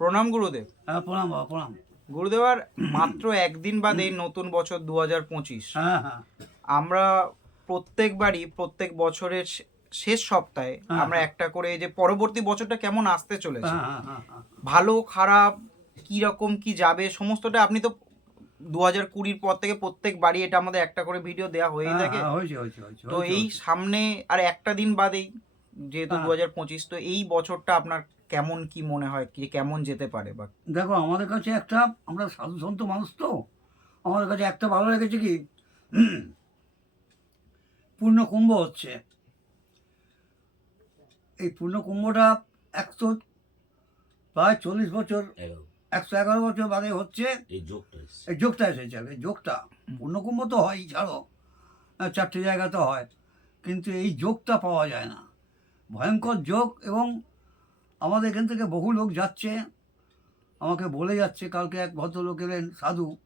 প্রণাম গুরুদেব। হ্যাঁ প্রণাম বাবা প্রণাম। গুরুদেবার মাত্র একদিন বাদে নতুন বছর দু হাজার পঁচিশ। হ্যাঁ হ্যাঁ। আমরা প্রত্যেকবারই প্রত্যেক বছরের শেষ সপ্তাহে হ্যাঁ। আমরা একটা করে যে পরবর্তী বছরটা কেমন আসতে চলেছে? হ্যাঁ হ্যাঁ হ্যাঁ হ্যাঁ। ভালো খারাপ কি রকম কি যাবে সমস্তটা আপনি তো দু হাজার কুড়ির পর থেকে প্রত্যেক বাড়ি এটা আমাদের একটা করে ভিডিও দেওয়া হয়েই হ্যাঁ, থাকে। হ্যাঁ, তো এই সামনে আর একটা দিন বাদেই যেহেতু হ্যাঁ। দু হাজার পঁচিশ তো এই বছরটা আপনার কেমন কি মনে হয়? কি কেমন যেতে পারে বা? দেখো আমাদের কাছে একটা আমরা সাধু সন্ত মানুষ তো আমাদের কাছে একটা ভালো লেগেছে কি পূর্ণ কুম্ভ হচ্ছে। এই পূর্ণ কুম্ভটা একশো প্রায় চল্লিশ বছর এগারো একশো এগারো বছর বাদে হচ্ছে এই যোগটা। এই যোগটা এসেছে এই যোগটা। পূর্ণকুম্ভ তো হয় ছাড়ো। আহ, চারটে জায়গাতে হয়। কিন্তু এই যোগটা পাওয়া যায় না। ভয়ঙ্কর যোগ এবং আমাদের এখান থেকে বহু লোক যাচ্ছে। আমাকে বলে যাচ্ছে কালকে এক ভদ্রলোক এলেন সাধু।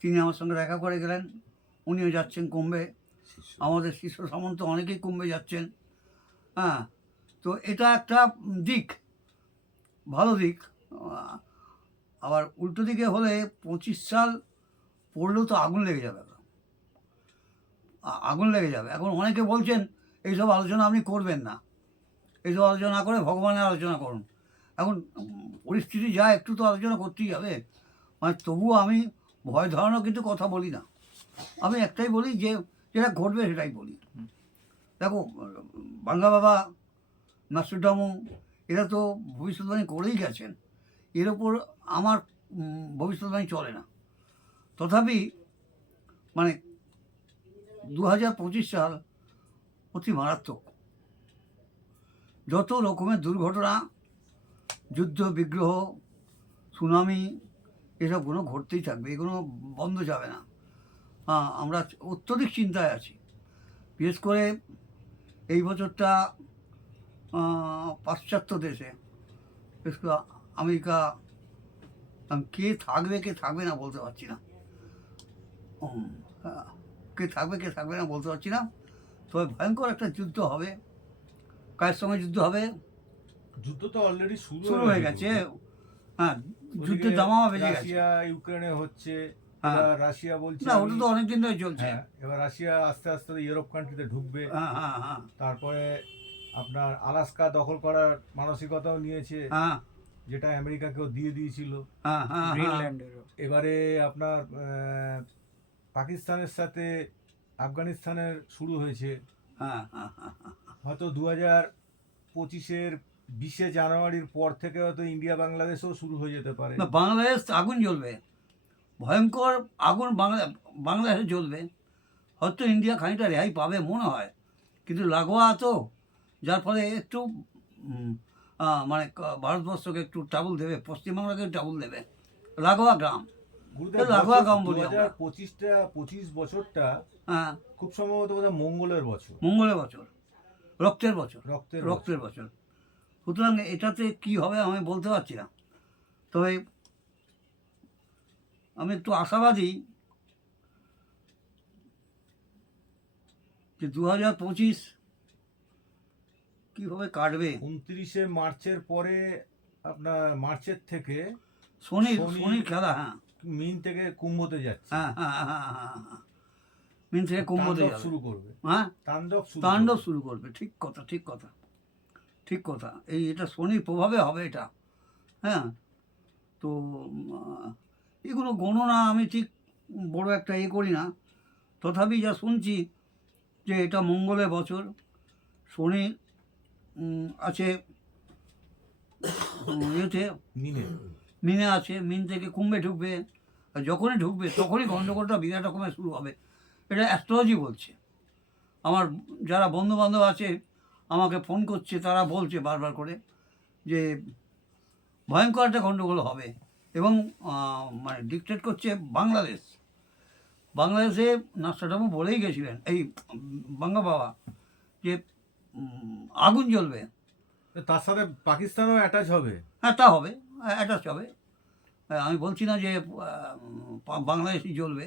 তিনি আমার সঙ্গে দেখা করে গেলেন। উনিও যাচ্ছেন কুম্ভে। আমাদের শিষ্য সামন্ত অনেকেই কুম্ভে যাচ্ছেন। হ্যাঁ তো এটা একটা দিক ভালো দিক। আবার উল্টো দিকে হলে পঁচিশ সাল পড়লেও তো আগুন লেগে যাবে আগুন লেগে যাবে। এখন অনেকে বলছেন, এইসব আলোচনা আপনি করবেন না। এইসব আলোচনা করে ভগবানের আলোচনা করুন। এখন পরিস্থিতি যা, একটু তো আলোচনা করতেই হবে। মানে তবুও আমি ভয় ধরানো কিন্তু কথা বলি না। আমি একটাই বলি যে, যেটা ঘটবে সেটাই বলি। দেখো, বাংলা বাবা নাসুডামু এরা তো ভবিষ্যৎবাণী করেই গেছেন। এর ওপর আমার ভবিষ্যৎবাণী চলে না। তথাপি মানে দু হাজার পঁচিশ সাল অতি মারাত্মক। যত রকমের দুর্ঘটনা, যুদ্ধ, বিগ্রহ, সুনামি, এসব কোনো ঘটতেই থাকবে, এগুলো বন্ধ যাবে না। আমরা অত্যধিক চিন্তায় আছি। বিশেষ করে এই বছরটা পাশ্চাত্য দেশে, বিশেষ করে আমেরিকা কে থাকবে কে থাকবে না বলতে পারছি না। হ্যাঁ, কে থাকবে কে থাকবে না বলতে পারছি না। তবে ভয়ঙ্কর একটা যুদ্ধ হবে। কায়ের সঙ্গে যুদ্ধ হবে? যুদ্ধ তো অলরেডি শুরু হয়ে গেছে। হ্যাঁ যুদ্ধের দামামা বেজে গেছে। রাশিয়া ইউক্রেনে হচ্ছে। হ্যাঁ। রাশিয়া বলছে না ওটা তো অনেকদিন ধরে চলছে। হ্যাঁ এবার রাশিয়া আস্তে আস্তে ইউরোপ কান্ট্রিতে ঢুকবে। হ্যাঁ হ্যাঁ হ্যাঁ। তারপরে আপনার আলাস্কা দখল করার মানসিকতাও নিয়েছে। হ্যাঁ। যেটা আমেরিকাকেও দিয়ে দিয়েছিল। হ্যাঁ হ্যাঁ হ্যাঁ। এবারে আপনার পাকিস্তানের সাথে আফগানিস্তানের শুরু হয়েছে। হ্যাঁ হ্যাঁ হ্যাঁ হ্যাঁ। হয়তো দু হাজার পঁচিশের বিশে জানুয়ারির পর থেকে হয়তো ইন্ডিয়া বাংলাদেশও শুরু হয়ে যেতে পারে। না বাংলাদেশ আগুন জ্বলবে। ভয়ঙ্কর আগুন বাংলা বাংলাদেশে জ্বলবে। হয়তো ইন্ডিয়া খানিকটা রেহাই পাবে মনে হয়। কিন্তু লাগোয়া তো যার ফলে একটু মানে ভারতবর্ষকে একটু ট্রাবল দেবে পশ্চিমবাংলাকে ট্রাবল দেবে। লাগোয়া গ্রাম। লাগোয়া গ্রাম বলি পঁচিশটা পঁচিশ বছরটা হ্যাঁ। খুব সম্ভবত বোধহয় মঙ্গলের বছর। মঙ্গলের বছর। রক্তের বছর। রক্তের রক্তের বছর। সুতরাং এটাতে কি হবে আমি বলতে পারছি না। তবে আমি একটু আশাবাদী যে দু হাজার পঁচিশ কীভাবে কাটবে? উনত্রিশে মার্চের পরে আপনার মার্চের থেকে শনির শনি- শনির খেলা হ্যাঁ। মিন থেকে কুম্ভতে যাচ্ছে। হ্যাঁ হ্যাঁ হ্যাঁ হ্যাঁ হ্যাঁ মিন থেকে কুম্ভতে শুরু করবে। হ্যাঁ? তাণ্ডব তাণ্ডব শুরু করবে। ঠিক কথা ঠিক কথা ঠিক কথা। এই এটা শনির প্রভাবে হবে এটা। হ্যাঁ? তো এগুলো গণনা আমি ঠিক বড় একটা এ করি না। তথাপি যা শুনছি যে এটা মঙ্গলের বছর শনি উম, আছে ইয়েতে মিনে। মিনে আছে মিন থেকে কুম্ভে ঢুকবে আর যখনই ঢুকবে তখনই গণ্ডগোলটা বিরাট রকমের শুরু হবে। এটা অ্যাস্ট্রোলজি বলছে। আমার যারা বন্ধু বান্ধব আছে আমাকে ফোন করছে তারা বলছে বারবার করে যে ভয়ঙ্কর একটা গণ্ডগোল হবে এবং মানে ডিকটেট করছে বাংলাদেশ। বাংলাদেশে নাস্তাটামু বলেই গেছিলেন এই বাংলা বাবা যে আগুন জ্বলবে। তার সাথে পাকিস্তানও অ্যাটাচ হবে? হ্যাঁ তা হবে। অ্যাটাচ হবে। হ্যাঁ, আমি বলছি না যে বাংলাদেশই জ্বলবে।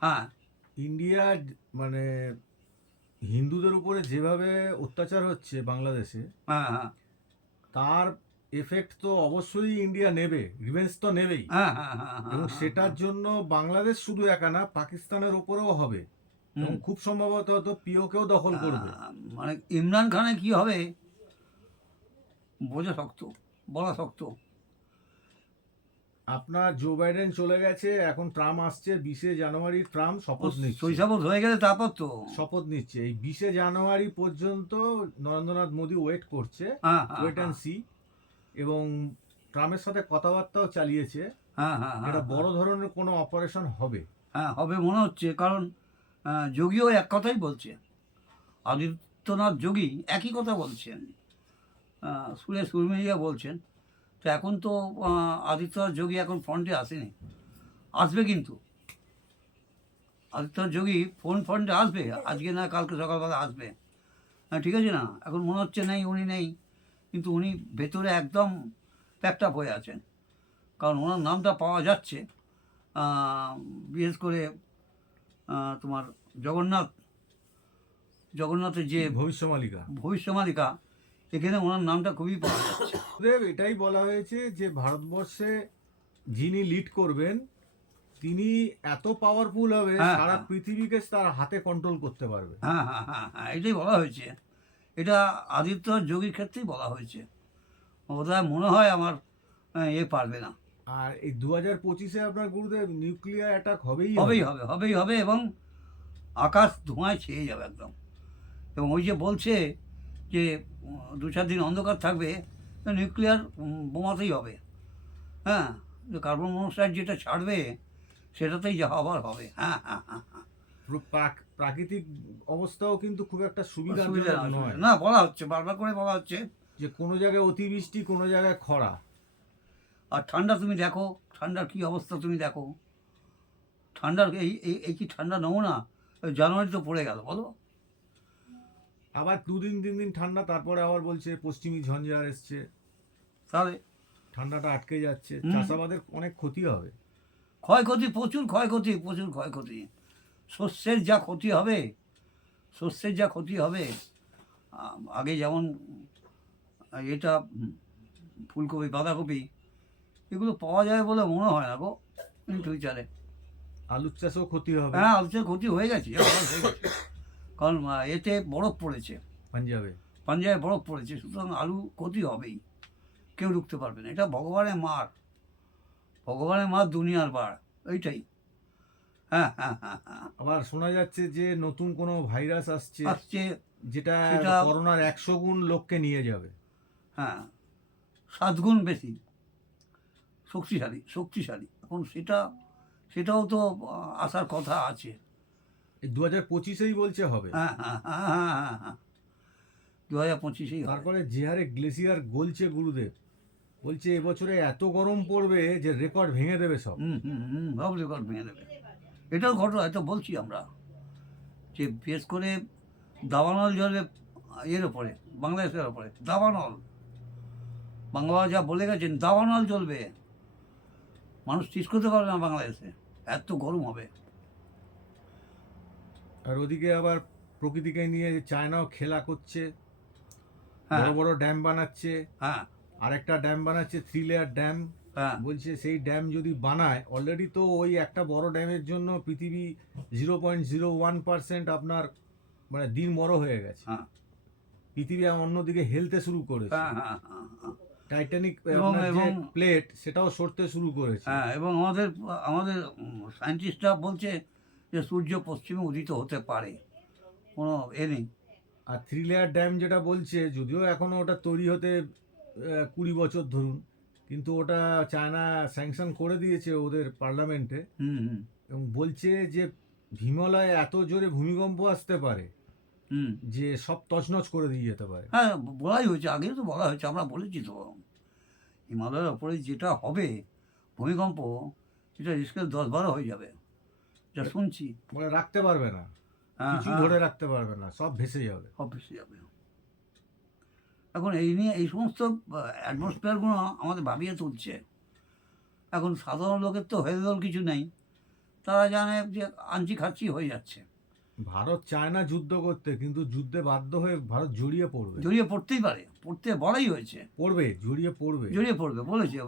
হ্যাঁ। ইন্ডিয়া মানে হিন্দুদের উপরে যেভাবে অত্যাচার হচ্ছে বাংলাদেশে হ্যাঁ হ্যাঁ। তার এফেক্ট তো অবশ্যই ইন্ডিয়া নেবে রিভেন্স তো নেবেই। হ্যাঁ হ্যাঁ এবং সেটার জন্য বাংলাদেশ শুধু একা না পাকিস্তানের উপরেও হবে। খুব সম্ভবত হয়তো পিওকেও দখল করবে। মানে ইমরান খানের কি হবে? বোঝা শক্ত বলা শক্ত। আপনার জো বাইডেন চলে গেছে এখন ট্রাম্প আসছে বিশে জানুয়ারি ট্রাম্প শপথ নিচ্ছে। শৈশবত হয়ে গেলে তারপর তো। শপথ নিচ্ছে। এই বিশে জানুয়ারি পর্যন্ত নরেন্দ্রনাথ মোদী ওয়েট করছে ওয়েট অ্যান্ড সি এবং ট্রাম্পের সাথে কথাবার্তাও চালিয়েছে। হ্যাঁ হ্যাঁ হ্যাঁ, এটা হ্যাঁ। বড় ধরনের কোনো অপারেশন হবে। হ্যাঁ হবে মনে হচ্ছে। কারণ যোগীও এক কথাই বলছেন। আদিত্যনাথ যোগী একই কথা বলছেন। সুরে সুরমিয়া বলছেন, তো এখন তো আদিত্যনাথ যোগী এখন ফ্রন্টে আসেনি। আসবে কিন্তু। আদিত্যনাথ যোগী ফোন ফ্রন্টে আসবে? আজকে না কালকে সকালবেলা আসবে। হ্যাঁ ঠিক আছে না? এখন মনে হচ্ছে নেই, উনি নেই। কিন্তু উনি ভেতরে একদম প্যাকড আপ হয়ে আছেন। কারণ ওনার নামটা পাওয়া যাচ্ছে বিশেষ করে তোমার জগন্নাথ জগন্নাথের যে ভবিষ্যমালিকা ভবিষ্যমালিকা এখানে ওনার নামটা খুবই পাওয়া যাচ্ছে। এটাই বলা হয়েছে যে ভারতবর্ষে যিনি লিড করবেন তিনি এত পাওয়ারফুল হবে হ্যাঁ, সারা হ্যাঁ। পৃথিবীকে তার হাতে কন্ট্রোল করতে পারবে। হ্যাঁ হ্যাঁ হ্যাঁ হ্যাঁ এটাই বলা হয়েছে। এটা আদিত্য যোগীর ক্ষেত্রেই বলা হয়েছে। বোধহয় মনে হয় আমার এ পারবে না। আর এই দু হাজার পঁচিশে আপনার গুরুদেব নিউক্লিয়ার অ্যাটাক হবেই হবেই হবে হবে হবেই হবে এবং আকাশ ধোঁয়ায় ছেয়ে যাবে একদম। এবং ওই যে বলছে যে দু চার দিন অন্ধকার থাকবে নিউক্লিয়ার বোমাতেই হবে। হ্যাঁ কার্বন মনোক্সাইড যেটা ছাড়বে সেটাতেই যা হবার হবে। হ্যাঁ হ্যাঁ হ্যাঁ হ্যাঁ। প্রাকৃতিক অবস্থাও কিন্তু খুব একটা সুবিধা নয়। না বলা হচ্ছে বারবার করে বলা হচ্ছে। যে কোনো জায়গায় অতিবৃষ্টি কোনো জায়গায় খরা। আর ঠান্ডা তুমি দেখো ঠান্ডার কি অবস্থা তুমি দেখো। ঠান্ডার এই এই- এই কি ঠান্ডা নমুনা? জানুয়ারি তো পড়ে গেল বলো। আবার দুদিন তিন দিন ঠান্ডা তারপরে আবার বলছে পশ্চিমী ঝঞ্ঝার এসছে। তাহলে? ঠান্ডাটা আটকে যাচ্ছে। চাষাবাদের অনেক ক্ষতি হবে। ক্ষয়ক্ষতি প্রচুর ক্ষয়ক্ষতি প্রচুর ক্ষয়ক্ষতি। শস্যের যা ক্ষতি হবে শস্যের যা ক্ষতি হবে আগে যেমন এটা ফুলকপি বাঁধাকপি এগুলো পাওয়া যায় বলে মনে হয় না গো ফিউচারে আলুর চাষেও ক্ষতি হবে। হ্যাঁ আলুচের ক্ষতি হয়ে গেছে। হয়ে কারণ এতে বরফ পড়েছে। পাঞ্জাবে? পাঞ্জাবে বরফ পড়েছে। সুতরাং আলু ক্ষতি হবেই। কেউ রুখতে পারবে না। এটা ভগবানের মার। ভগবানের মার দুনিয়ার বার। এইটাই। হ্যাঁ হ্যাঁ হ্যাঁ হ্যাঁ। আবার শোনা যাচ্ছে যে নতুন কোনো ভাইরাস আসছে আসছে। যেটা করোনার একশো গুণ লোককে নিয়ে যাবে। হ্যাঁ সাত গুণ বেশি। শক্তিশালী শক্তিশালী। এখন সেটা সেটাও তো আসার কথা আছে। দু হাজার পঁচিশেই বলছে হবে। হ্যাঁ হ্যাঁ হ্যাঁ দু হাজার পঁচিশেই। তারপরে যে হারে গ্লেসিয়ার গলছে গুরুদেব। বলছে এবছরে এত গরম পড়বে যে রেকর্ড ভেঙে দেবে সব। হুম হুম হুম সব রেকর্ড ভেঙে দেবে। এটাও ঘটনা এটা বলছি আমরা। যে বিশেষ করে দাবানল জলে এর ওপরে বাংলাদেশের ওপরে দাবানল। বাংলা যা বলে গেছেন দাবানল চলবে মানুষ ঠিক করতে পারবে না বাংলাদেশে। এত গরম হবে। আর ওদিকে আবার প্রকৃতিকে নিয়ে চায়নাও খেলা করছে হ্যাঁ। বড় বড় ড্যাম বানাচ্ছে হ্যাঁ। আরেকটা ড্যাম বানাচ্ছে থ্রি লেয়ার ড্যাম হ্যাঁ। বলছে সেই ড্যাম যদি বানায় অলরেডি তো ওই একটা বড় ড্যামের জন্য পৃথিবী zero point zero one percent আপনার মানে দিন বড় হয়ে গেছে। হ্যাঁ। পৃথিবী অন্যদিকে হেলতে শুরু করেছে। হ্যাঁ। টাইটানিক এবং- এবং- প্লেট সেটাও সরতে শুরু করেছে। হ্যাঁ এবং আমাদের আমাদের সায়েন্টিস্টরা বলছে যে সূর্য পশ্চিমে উদিত হতে পারে। কোনো এ নেই। আর থ্রি লেয়ার ড্যাম যেটা বলছে যদিও এখনও ওটা তৈরি হতে কুড়ি বছর ধরুন কিন্তু ওটা চায়না স্যাংশন করে দিয়েছে ওদের পার্লামেন্টে এবং বলছে যে হিমালয়ে এত জোরে ভূমিকম্প আসতে পারে। যে সব তছনছ করে দিয়ে যেতে পারে। হ্যাঁ বলাই হয়েছে আগেও তো বলা হয়েছে আমরা বলেছি তো। হিমালয়ের ওপরে যেটা হবে ভূমিকম্প সেটা রিস্কের দশ বারো হয়ে যাবে। যা শুনছি। মানে রাখতে পারবে না। হ্যাঁ কিছু হ্যাঁ। ধরে রাখতে পারবে না সব ভেসে যাবে। সব ভেসে যাবে। এখন এই নিয়ে এই সমস্ত অ্যাটমসফিয়ারগুলো আমাদের ভাবিয়ে তুলছে। এখন সাধারণ লোকের তো হেলদোল কিছু নেই। তারা জানে যে আঞ্চি খাচ্ছি হয়ে যাচ্ছে। ভারত চায় না যুদ্ধ করতে কিন্তু যুদ্ধে বাধ্য হয়ে ভারত জড়িয়ে পড়বে। জড়িয়ে পড়তেই পারে। পড়তে বলাই হয়েছে। পড়বে জড়িয়ে পড়বে। জড়িয়ে পড়বে বলেছে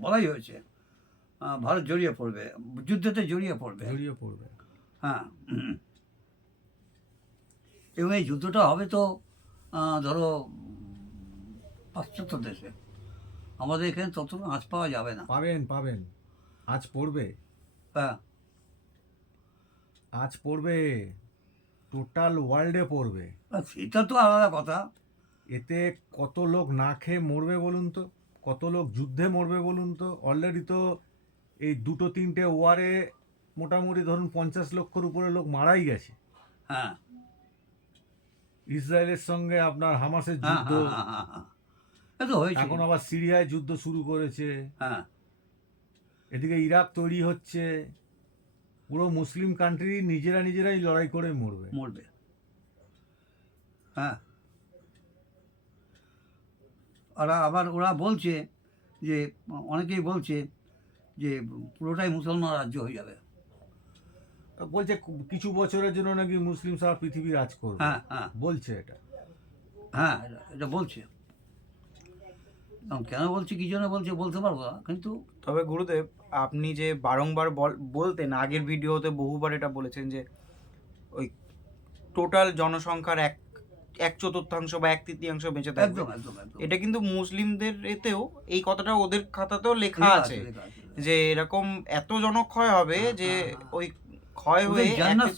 বলাই হয়েছে। ভারত জড়িয়ে পড়বে যুদ্ধতে জড়িয়ে পড়বে। জড়িয়ে পড়বে। হ্যাঁ এবং এই যুদ্ধটা হবে তো ধরো পাশ্চাত্য দেশে। আমাদের এখানে তত আঁচ পাওয়া যাবে না। পাবেন পাবেন। আজ পড়বে। হ্যাঁ। আজ পড়বে টোটাল ওয়ার্ল্ডে পড়বে। সেটা তো আলাদা কথা। এতে কত লোক না খেয়ে মরবে বলুন তো? কত লোক যুদ্ধে মরবে বলুন তো? অলরেডি তো এই দুটো তিনটে ওয়ারে মোটামুটি ধরুন পঞ্চাশ লক্ষর উপরে লোক মারাই গেছে। হ্যাঁ। ইসরায়েলের সঙ্গে আপনার হামাসের হ্যাঁ যুদ্ধ। হ্যাঁ হ্যাঁ এখন আবার সিরিয়ায় যুদ্ধ শুরু করেছে। হ্যাঁ। এদিকে ইরাক তৈরি হচ্ছে। পুরো মুসলিম কান্ট্রি নিজেরা নিজেরাই লড়াই করে মরবে। মরবে। হ্যাঁ। ওরা আবার ওরা বলছে যে অনেকেই বলছে যে পুরোটাই মুসলমান রাজ্য হয়ে যাবে। বলছে কিছু বছরের জন্য নাকি মুসলিম সারা পৃথিবী রাজ করবে। হ্যাঁ হ্যাঁ। বলছে এটা। হ্যাঁ এটা- বলছে। কেন বলছি কি জন্য বলছে বলতে পারব না। কিন্তু তবে গুরুদেব আপনি যে বারংবার বল- বলতেন আগের ভিডিওতে বহুবার এটা বলেছেন যে ওই টোটাল জনসংখ্যার এক এক চতুর্থাংশ বা এক তৃতীয়াংশ বেঁচে থাকবে। এটা কিন্তু মুসলিমদের এতেও এই কথাটা ওদের খাতাতেও লেখা আছে যে এরকম এত জনক্ষয় হবে হ্যাঁ, যে হ্যাঁ, হ্যাঁ। ওই ক্ষয় হয়ে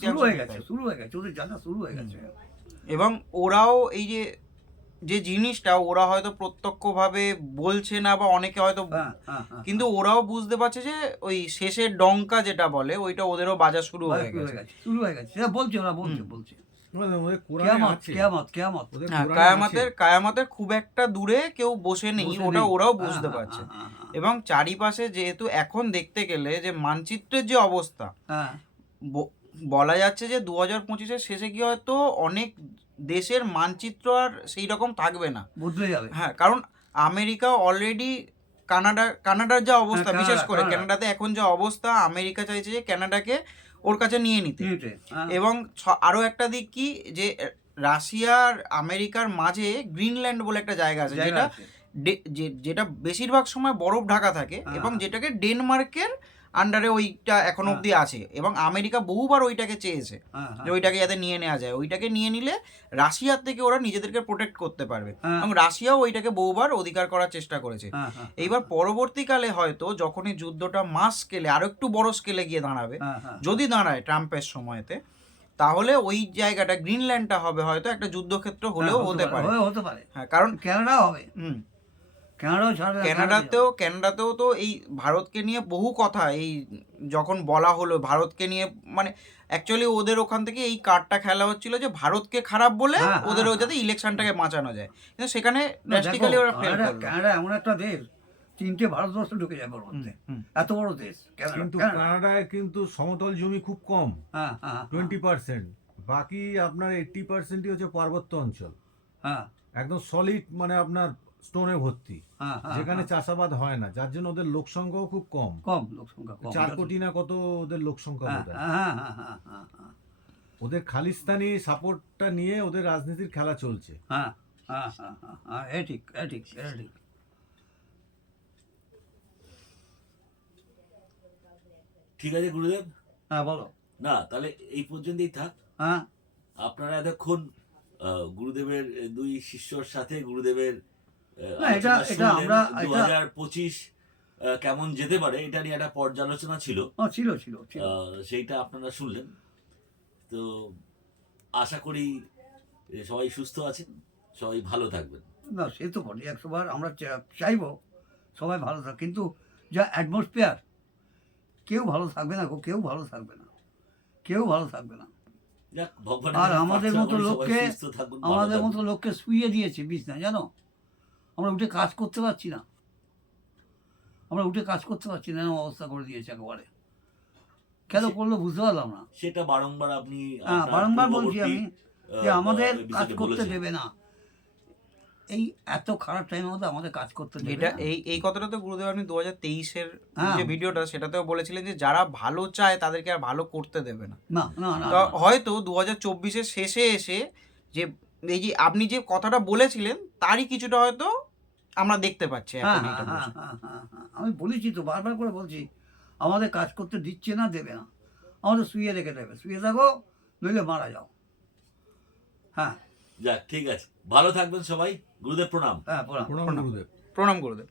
শুরু হয়ে গেছে শুরু হয়ে গেছে ওদের জান্নাত শুরু হয়ে গেছে। এবং ওরাও এই যে যে জিনিসটা ওরা হয়তো প্রত্যক্ষভাবে বলছে না বা অনেকে হয়তো হ্যাঁ হ্যাঁ হ্যাঁ কিন্তু ওরাও বুঝতে পারছে যে ওই শেষের ডঙ্কা যেটা বলে ওইটা ওদেরও বাজা শুরু হয়ে গেছে। শুরু হয়ে গেছে। সেটা বলছে ওরা বলছে বলছে। কায়ামাতের কায়ামাতের খুব একটা দূরে কেউ বসে নেই ওটা ওরাও বুঝতে পারছে। এবং চারিপাশে যেহেতু এখন দেখতে গেলে যে মানচিত্রের যে অবস্থা হ্যাঁ। বলা যাচ্ছে যে দু হাজার পঁচিশের শেষে কি হয়তো অনেক দেশের মানচিত্র আর সেই রকম থাকবে না। বদলে যাবে। হ্যাঁ কারণ আমেরিকা অলরেডি কানাডা কানাডার যা অবস্থা হ্যাঁ, বিশেষ করে কানাডাতে এখন যা অবস্থা আমেরিকা চাইছে যে কানাডাকে ওর কাছে নিয়ে নিতে। হ্যাঁ। এবং আরও একটা দিক কি যে রাশিয়ার আমেরিকার মাঝে গ্রিনল্যান্ড বলে একটা জায়গা আছে যেটা যেটা বেশিরভাগ সময় বরফ ঢাকা থাকে হ্যাঁ। এবং যেটাকে ডেনমার্কের আন্ডারে ওইটা এখন হ্যাঁ। অবধি আছে। এবং আমেরিকা বহুবার ওইটাকে চেয়েছে হ্যাঁ, যে হ্যাঁ, ওইটাকে যাতে নিয়ে নেওয়া যায়। ওইটাকে নিয়ে নিলে রাশিয়ার থেকে ওরা নিজেদেরকে প্রোটেক্ট করতে পারবে। এবং রাশিয়াও ওইটাকে বহুবার অধিকার করার চেষ্টা করেছে। এইবার পরবর্তীকালে হয়তো যখনই যুদ্ধটা মাস স্কেলে আরও একটু বড় স্কেলে গিয়ে দাঁড়াবে যদি দাঁড়ায় ট্রাম্পের সময়তে তাহলে ওই জায়গাটা গ্রিনল্যান্ডটা হবে হয়তো একটা যুদ্ধক্ষেত্র হলেও হতে পারে। হতে পারে। হ্যাঁ কারণ ক্যানাডাও হবে? হুম। কানাডাতেও কানাডাতেও তো এই ভারতকে নিয়ে বহু কথা এই যখন বলা হলো ভারতকে নিয়ে মানে অ্যাকচুয়ালি ওদের ওখান থেকে এই কার্ডটা খেলা হচ্ছিল যে ভারতকে খারাপ বলে হ্যাঁ, ওদের হ্যাঁ, যাতে ইলেকশনটাকে বাঁচানো যায়। কিন্তু সেখানে ড্রাস্টিক্যালি ওরা ফেল করল। ক্যানাডা এমন একটা দেশ তিনটে ভারতবর্ষ ঢুকে যাবে ওর মধ্যে। এত বড় দেশ কিন্তু। কানাডায় কিন্তু সমতল জমি খুব কম হ্যাঁ, হ্যাঁ, টোয়েন্টি পার্সেন্ট বাকি আপনার এইট্টি পার্সেন্টই হচ্ছে পার্বত্য অঞ্চল। হ্যাঁ, একদম সলিড মানে আপনার স্টোনে ভর্তি। হ্যাঁ, হ্যাঁ, যেখানে হ্যাঁ। চাষাবাদ হয় না যার জন্য ওদের লোক সংখ্যাও খুব কম। কম লোক সংখ্যা কম। চার কোটি না কত ওদের লোক সংখ্যা হ্যাঁ। হ্যাঁ, হ্যাঁ, হ্যাঁ, হ্যাঁ, হ্যাঁ, ওদের খালিস্তানি সাপোর্টটা নিয়ে ওদের রাজনীতির খেলা চলছে। হ্যাঁ, হ্যাঁ, হ্যাঁ, হ্যাঁ, হ্যাঁ, এ ঠিক ঠিক ঠিক। ঠিক আছে গুরুদেব? হ্যাঁ বলো। না তাহলে এই পর্যন্তই থাক। হ্যাঁ। আপনারা এতক্ষণ আহ, গুরুদেবের দুই শিষ্যর সাথে গুরুদেবের না, এটা- এটা আমরা- দু হাজার পঁচিশ কেমন যেতে পারে এটা নিয়ে একটা পর্যালোচনা ছিল। ছিল ছিল সেইটা আপনারা শুনলেন। তো আশা করি সবাই সুস্থ আছেন সবাই ভালো থাকবেন। না সে তো বলি একশো বার আমরা চাইব সবাই ভালো থাক কিন্তু যা অ্যাটমসফিয়ার কেউ ভালো থাকবে না কেউ ভালো থাকবে না। কেউ ভালো থাকবে না। আর আমাদের মতো লোককে- আমাদের। মতো লোককে শুয়ে দিয়েছে বিছনা জানো? আমরা উঠে কাজ করতে পারছি না। আমরা উঠে কাজ করতে পারছি না এরকম অবস্থা করে দিয়েছে একেবারে। কেন করল বুঝতে পারলাম না। সেটা বারংবার আপনি হ্যাঁ বারংবার বলছি আমি যে আমাদের কাজ করতে দেবে না। এই এত খারাপ টাইমের মধ্যে আমাদের কাজ করতে এটা এই এই কথাটা তো গুরুদেব আপনি দু হাজার তেইশের হ্যাঁ। যে ভিডিওটা সেটাতেও বলেছিলেন যে যারা ভালো চায় তাদেরকে আর ভালো করতে দেবে না। না না না না। হয়তো দু হাজার চব্বিশের শেষে এসে যে এই যে আপনি যে কথাটা বলেছিলেন তারই কিছুটা হয়তো আমরা দেখতে পাচ্ছি হ্যাঁ হ্যাঁ হ্যাঁ হ্যাঁ হ্যাঁ হ্যাঁ। আমি বলেছি তো বারবার করে বলছি আমাদের কাজ করতে দিচ্ছে না দেবে না। আমাদের শুয়ে রেখে দেবে। শুয়ে থাকো নইলে মারা যাও। হ্যাঁ। যাক ঠিক আছে। ভালো থাকবেন সবাই। গুরুদেব প্রণাম। হ্যাঁ প্রণাম। প্রণাম গুরুদেব। প্রণাম গুরুদেব।